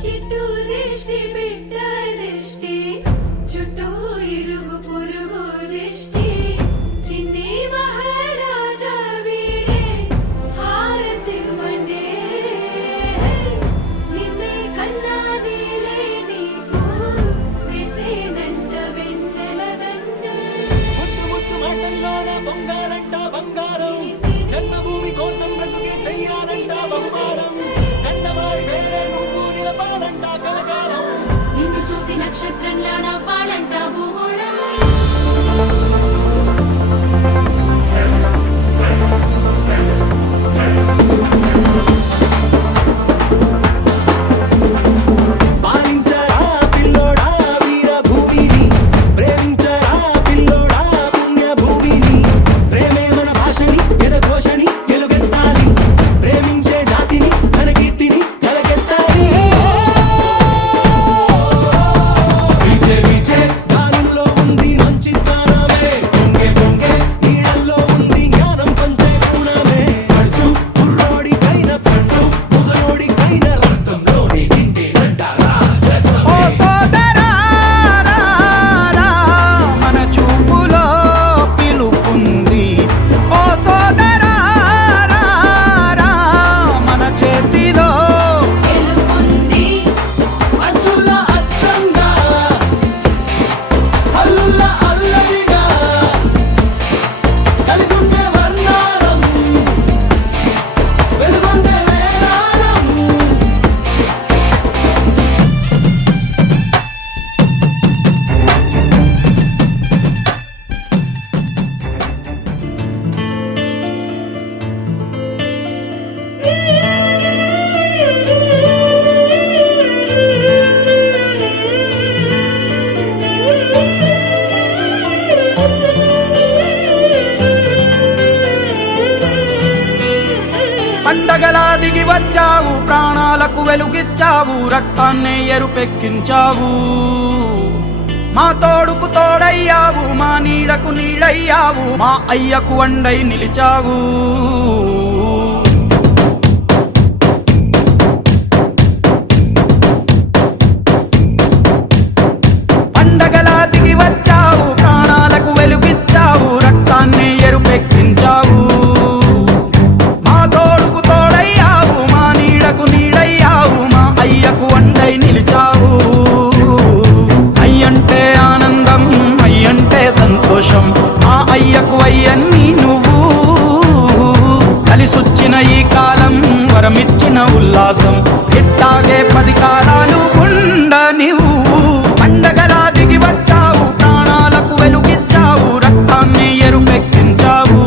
చిట్టు దిష్టి బిడ్డ దిష్టి చుట్టూ ఇరుగు పొరుగు దిష్టి చిన్ని మహారాజా వీడే హారతివ్వండే నిన్నే కన్నా నీలే నీకు వేసేనంట వెన్నెల దండ ముద్దు ముద్దు మాటల్లోన పొంగాలంట బంగారం జన్మభూమి కోసం బ్రతుకే చెయ్యాలంట బహుమానం కన్నవారి పేరే నువ్వు నిలపాలంట కలకాలం నిన్ను చూసి నక్షత్రంలా నవ్వాలంట భూగోళం పాలించరా పిల్లోడా వీరభూమిని ప్రేమించరా పిల్లోడా పుణ్యభూమిని ప్రేమే మన భాషని ఎదఘోషని ఎలుగెత్తాలి ప్రేమించే జాతిని ఘనకీర్తిని కలగెత్తాలి విజే విజే గాలుల్లో ఉంది మంచితనమే పొంగే పొంగే నీళ్ళల్లో ఉంది జ్ఞానం పంచే గుణమే పడుచు కుర్రోడికైన పండు ముసలోడికైన రక్తంలోని ఇంటినంటారా ఓ సోదరా మన చూపులో పిలుపుంది ఓ సోదరా మన చేతిలో గెలుపుంది అచ్చుల అచ్చంగా హల్లుల అల్లరిగా కలిసుండే వర్ణాలం వెలుగొందే వేదాలం పండగలా దిగి వచ్చావు ప్రాణాలకు వెలుగిచ్చావు రక్తాన్నే ఎరుపెక్కించావు మా తోడుకు తోడయ్యావు మా నీడకు నీడయ్యావు మా అయ్యకు వండై నిలిచావు పండగలా దిగి వచ్చావు ప్రాణాలకు వెలుగిచ్చావు రక్తాన్నే ఎరుపెక్కించావు మా తోడుకు తోడయ్యావు మా నీడకు నీడయ్యావు మా అయ్యకు వండై నిలిచావు అయ్యంటే ఆనందం అయ్యంటే సంతోషం మా అయ్యకు అయ్యన్ని నువ్వు కలిసొచ్చిన ఈ కాలం వరమిచ్చిన ఉల్లాసం ఇట్టాగే 10 కాలాలు ఉండనివ్వు పండగలా దిగి వచ్చావు ప్రాణాలకు వెలుగిచ్చావు రక్తాన్ని ఎరుపెక్కించావు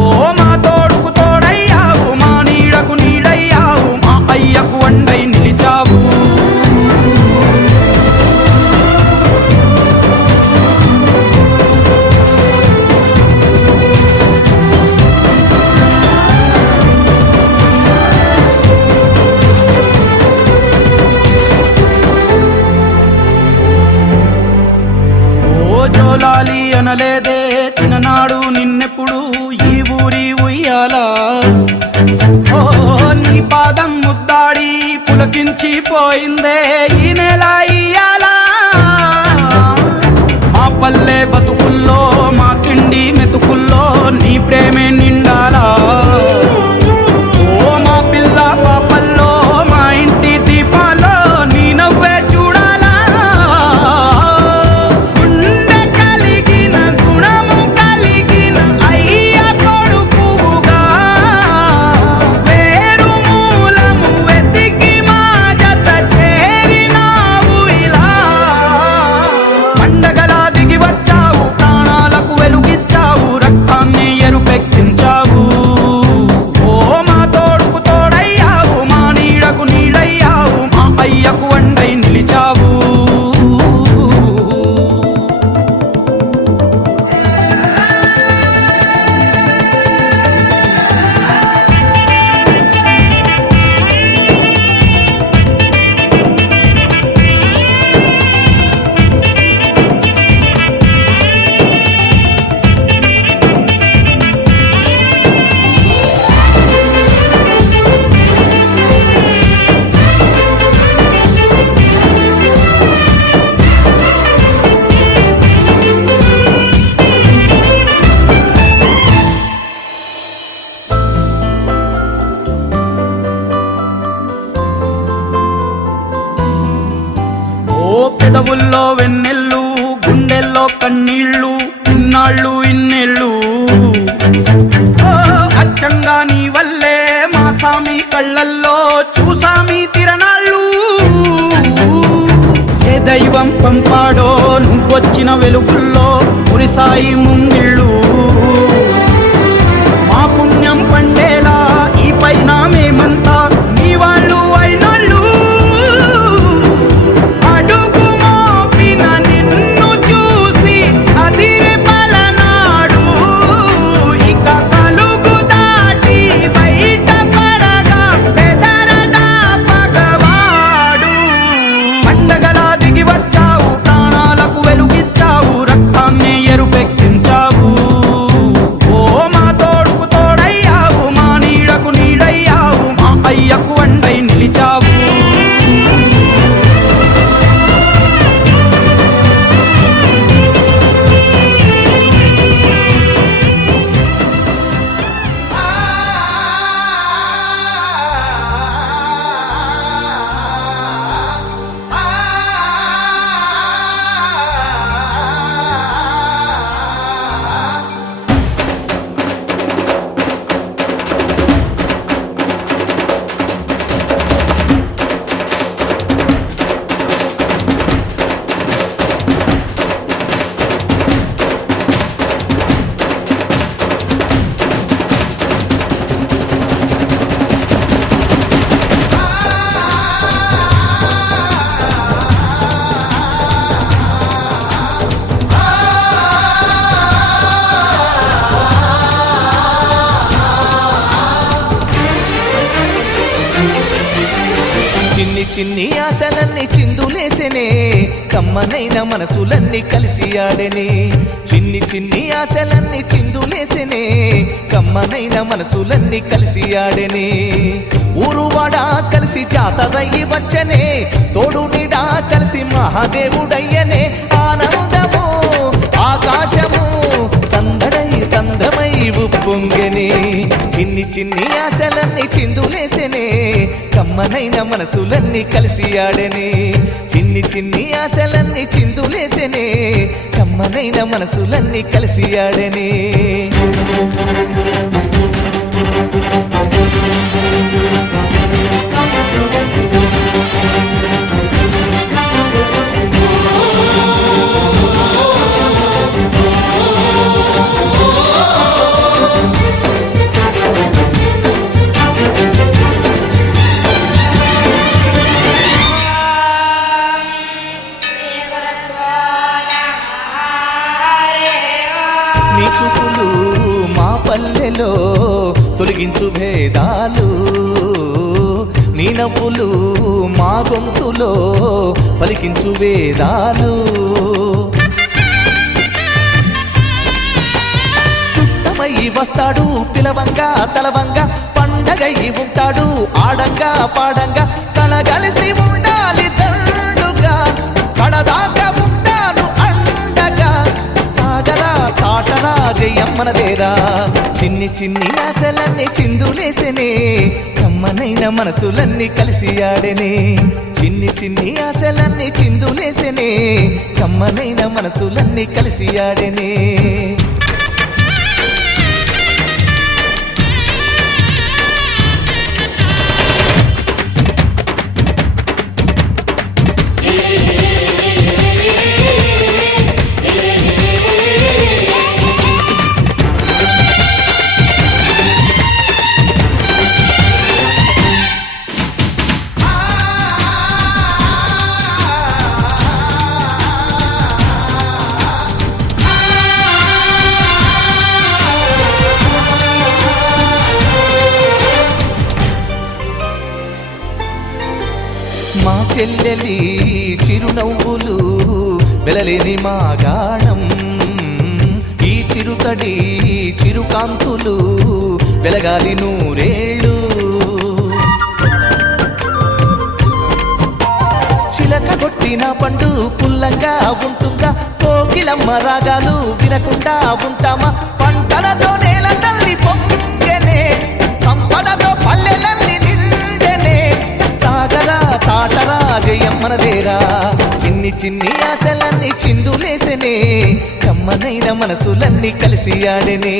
ఓ మా తోడుకు తోడయ్యావు మా నీడకు నీడయ్యావు మా అయ్యకు వండై నిలిచావు ఓ జోలాలి అనలేదే చిన్ననాడు నిన్నెప్పుడు ఈ ఊరి ఉయ్యాలా ఓ నీ పాదం ముద్దాడి పులకించి పోయిందే ఈ నెల ఇయ్యాలా మా పల్లె బతుకుల్లో మా తిండి మెతుకుల్లో నీ ప్రేమే నిండాలా ఓ మా పిల్ల పాపల్లో మా ఇంటి దీపాల్లో నీ నవ్వే చూడాలా గుండె కలిగిన గుణము కలిగిన అయ్య కొడుకుగా వేరు మూలము వెతికి మా జత చేరినావు ఇలా పండగలా దిగి వచ్చావు ప్రాణాలకు వెలుగిచ్చావు రక్తాన్ని ఎరుపెక్కించావు పెదవుల్లో వెన్నెల్లు గుండెల్లో కన్నీళ్ళు ఇన్నాళ్ళు ఇన్నేళ్ళు ఓ అచ్చంగా నీ వల్లే మా సామి కళ్ళల్లో చూసామి తిరణాళ్ళు ఏ దైవం పంపాడో నువ్వొచ్చిన వెలుగుల్లో మురిసాయి ముంగిళ్ళు మా పుణ్యం పండేలా ఈ పైన మేమంతా నీ వాళ్ళు అయినాళ్ళు అడుగు మోపిన నిన్ను చూసి అదిరి పలనాడు ఇక కలుగు దాటి బయట పడగా పెదరడా పగవాడు పండగలా దిగి వచ్చావు ప్రాణాలకు వెలుగిచ్చావు రక్తాన్నే ఎరుపెక్కించావు ఓ మా తోడుకు తోడయ్యావు మా నీడకు నీడయ్యావు మా అయ్యకు అండై నిలిచావు చిన్ని చిన్ని ఆశలన్నీ చిందులేసెనే కమ్మనైన మనసులన్నీ కలిసి ఆడెనే చిన్ని చిన్ని ఆశలన్నీ చిందులేసెనే కమ్మనైన మనసులన్నీ కలిసి ఆడెనే ఊరువాడ కలిసి జాతరయ్యి వచ్చనే తోడు నీడా కలిసి మహాదేవుడయ్యనే ఆనందము ఆకాశము సందడై సంద్రమై ఉప్పొంగెనే చిన్ని చిన్ని ఆశలన్నీ చిందులేసెనే కమ్మనైన మనసులన్నీ కలిసి ఆడెనే చిన్ని చిన్ని ఆశలన్నీ చిందులేసెనే కమ్మనైన మనసులన్నీ కలిసి ఆడెనే నీ చూపులు మా పల్లెలో తొలగించు భేదాలు నీ నవ్వులు మా గొంతులో పలికించు వేదాలు చుట్టమయ్యి వస్తాడు పిలవంగా తలవంగా పండగయ్యి ఉంటాడు ఆడంగా పాడంగా కలగలిసి ఉండాలి దండుగా కడదాకా ఉంటాను అండగా సాగరా చాటరా జయమ్మనదేరా చిన్ని చిన్ని ఆశలన్నీ చిందులేసెనే కమ్మనైన మనసులన్నీ కలిసి ఆడెనే చిన్ని చిన్ని ఆశలన్నీ చిందులేసెనే కమ్మనైన మనసులన్నీ కలిసి ఆడెనే మా చెల్లెలి చిరునవ్వులు వెలలేని మా గాణం ఈ చిరుతడి చిరుకాంతులు వెలగాలి నూరేళ్ళు చిలక కొట్టిన పండు పుల్లంగా ఉంటుందా కోకిలమ్మ రాగాలు వినకుండా ఉంటామా పంటలతో నేల తల్లి పొంగెనే సంపదతో పల్లెలన్నీ నిండెనే సాగరా చాటరా జయమ్మనదేరా చిన్ని చిన్ని ఆశలన్నీ చిందులేసనే కమ్మనైన మనసులన్నీ కలిసి ఆడెనే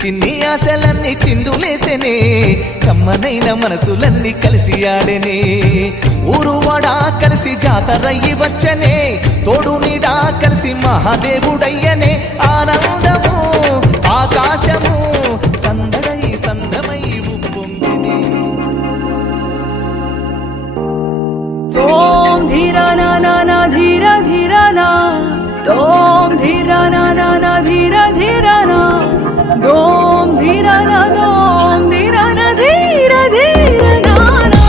చిన్ని ఆశలన్నీ చిందులేసనే కమ్మనైన మనసులన్నీ కలిసి ఆడెనే ఊరువాడా కలిసి జాతరయ్యి వచ్చనే తోడు నీడా కలిసి మహాదేవుడయ్యనే ఆనందము ఆకాశము సందడై సందమై ఉప్పొంగినే తోం ధీర నా నా నా ధీర ధీర నా తోం ధీర నా నా నా ధీర ధీర నా దోం ధీర నా దోం ధీర నా ధీర ధీర నా నా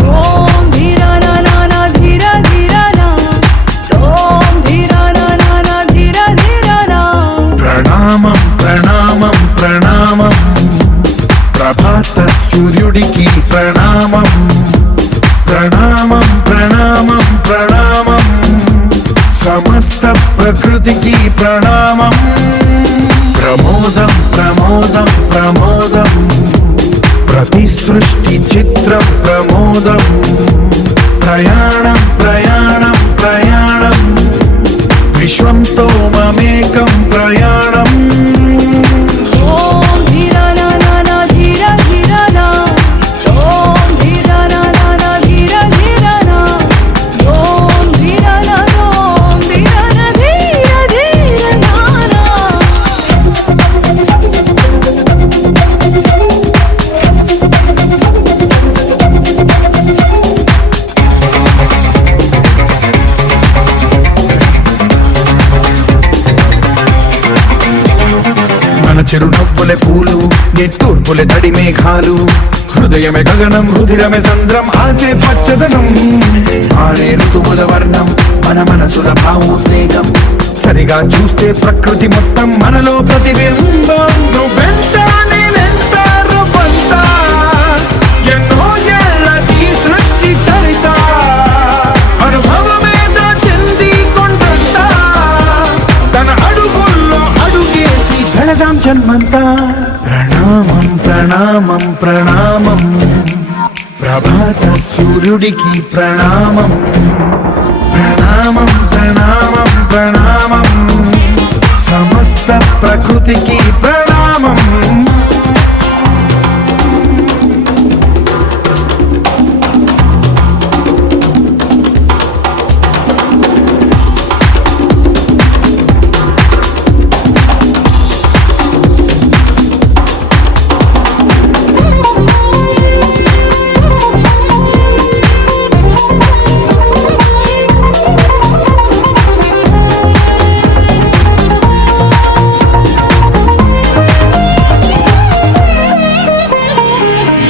తోం ధీర నా నా నా ధీర ధీర నా తోం ధీర నా నా నా ధీర ధీర నా ప్రణామం ప్రణామం ప్రణామం ప్రభాత సూర్యుడికి ప్రణామం ప్రణామం ప్రణామం ప్రణామం సమస్త ప్రకృతికి ప్రణామం ప్రమోదం ప్రమోదం ప్రమోదం ప్రతి సృష్టి చిత్రం ప్రమోదం ప్రయాణం ప్రయాణం ప్రయాణం విశ్వంతో మమేకం ప్రయాణం ఓం ధీర నా నా నా ధీర ధీర నా ఓం ధీర నా నా నా ధీర ధీర నా ఓం ధీర నా ఓం ధీర నా ధీర ధీర నా నా మన చిరునవ్వులే పూలు నిట్టూర్పులే తడి మేఘాలు హృదయమే గగనం రుధిరమే సంద్రం ఆసే పచ్చదనం ఆడే ఋతువుల వర్ణం మన మనసుల భావోద్వేగం సరిగా చూస్తే ప్రకృతి మొత్తం మనలో ప్రతిబింబం నువ్వెంత నేనెంత రవ్వంత ఎన్నో ఏళ్ళ ఈ సృష్టి చరిత అనుభవమేదో చెంది కొండంత తన అడుగుల్లో అడుగేసి ధనదాం జన్మంతా ప్రణామం ప్రణామం ప్రణామం ప్రభాత సూర్యుడికి ప్రణామం ప్రణామం ప్రణామం ప్రణామం సమస్త ప్రకృతికి ప్రణామం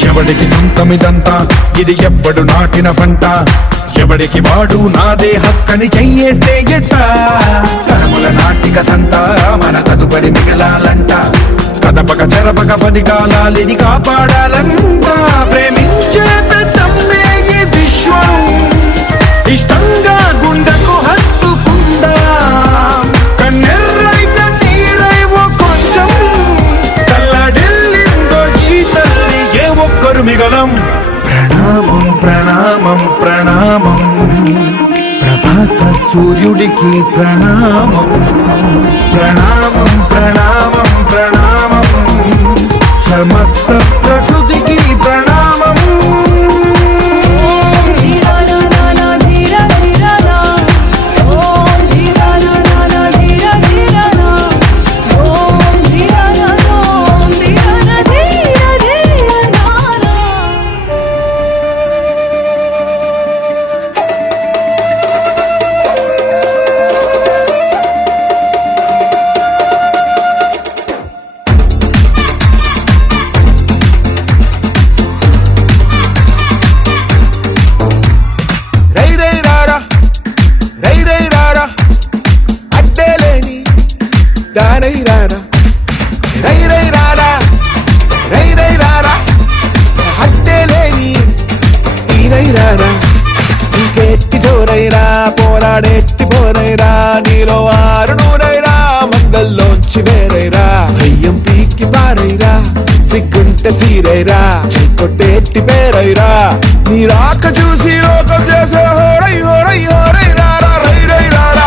ఎవడికి సొంతమిదంతా ఇది ఎవ్వడు నాటిన పంట ఎవడికి వాడు నాదే హక్కని చెయ్యేస్తే ఎట్ట తరముల నాటికతంతా మన తదుపరి మిగలాలంట కదపక చెరపక 10 కాలాలిది కాపాడాలంట ప్రేమించే పెద్దమ్మే ఈ విశ్వం ఇష్టంగా గుండెకు హత్తుకుందా కన్నెర్రై కన్నీరై ఓ కొంచెం తల్లడిల్లిందో ఈ తల్లి ఏ ఒక్కరు మిగలం ప్రణామం ప్రణామం ప్రణామం ప్రభాత సూర్యుడికి ప్రణామం ప్రణామం ప్రణామం ప్రణామం సమస్త ప్రకృతికి ప్రణామం ఓం ధీర నా నా నా ధీర ధీర నా ఓం ధీర నా నా నా ధీర ధీర నా ఓం ధీర నా ఓం ధీర నా ధీర ధీర నా నా రై రై రారా రై రై రారా అడ్డేలేని దారై రారా రై రై రారా రై రై రారా అడ్డేలేని తీరై రారా ఇంకెట్టి జోరైరా పోరాడెట్టి పోరైరా నీలో ఆరు నూరైరా మందల్లోంచి వేరైరా భయ్యం పీకి పారైరా సిగ్గుంటే సీరైరా కొట్టేట్టి పేరైరా నీ రాక చూసి లోకం చేసే హోరై హోరై హోరై రారా రై రై రారా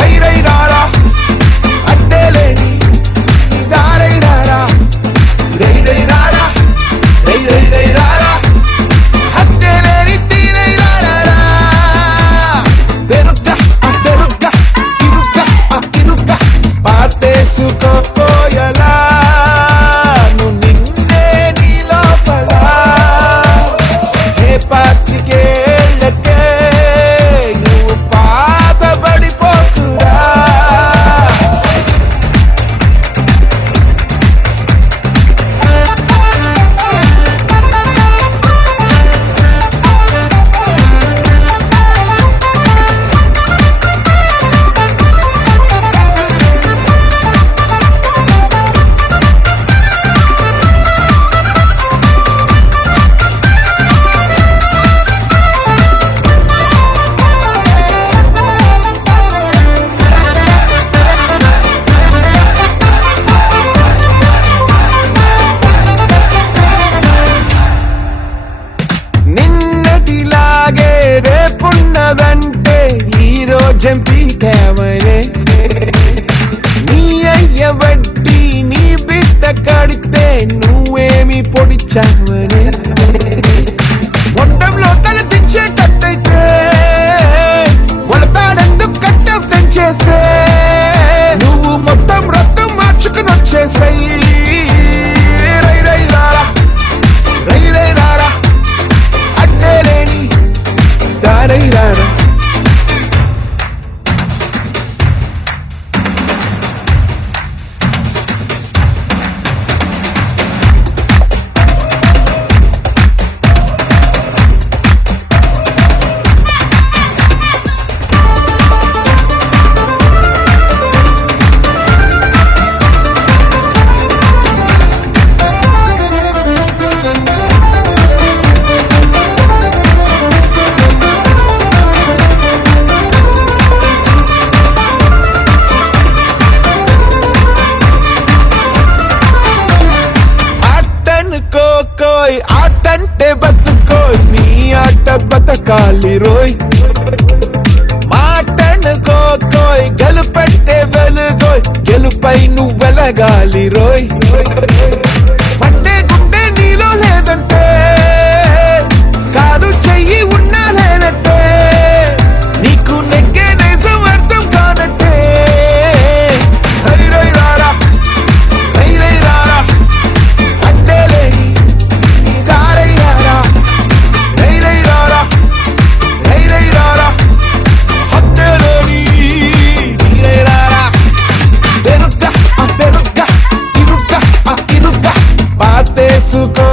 రై రై రారా అడ్డేలేని దారై రారా రై రై రారా రై రై రై రారా అడ్డేలేని తీరై రారా పెరుక్క పెరుక్క ఇరుక్క ఇరుక్క పాతేసుకోయలా నిన్నే నీ లోపల హే పాతికేళ్ళకే నువ్వు పాతబడిపోకురా నిన్నటిలాగే రేపున్నదంటే ఈ రోజంపీకావనే నీ అయ్య వడ్డీ నీ బిడ్డ కడితే నువ్వేమి పొడిచావనే మొట్టంలో తల తెచ్చేటట్టయితే మొలతాడెందుకు కట్టం తెంచేసే నువ్వు మొత్తం రక్తం మార్చుకుని వచ్చేసాయి రై రై రారా రై రై రారా అడ్డేలేని దారై రారా కోకోయ్ ఆటంటే బతుకోయ్ నీ ఆట బతకాలి రోయ్ మాటను కోకోయ్ గెలుపంటే వెలుగోయ్ గెలుపై నువ్వు వెలగాలి రోయ్ పట్టే గుండె నీలో లేదంటే కాలు చెయ్యి ఉన్నా లేనట్టే నీకు నెగ్గే నిజం అర్థం కానట్టే రై రై రారా రై రై రారా అడ్డేలేని దారై రారా రై రై రారా రై రై రారా అడ్డేలేని నీరై రారా పెరుక్క పెరుక్క ఇరుక్క ఇరుక్క పాతేసుకో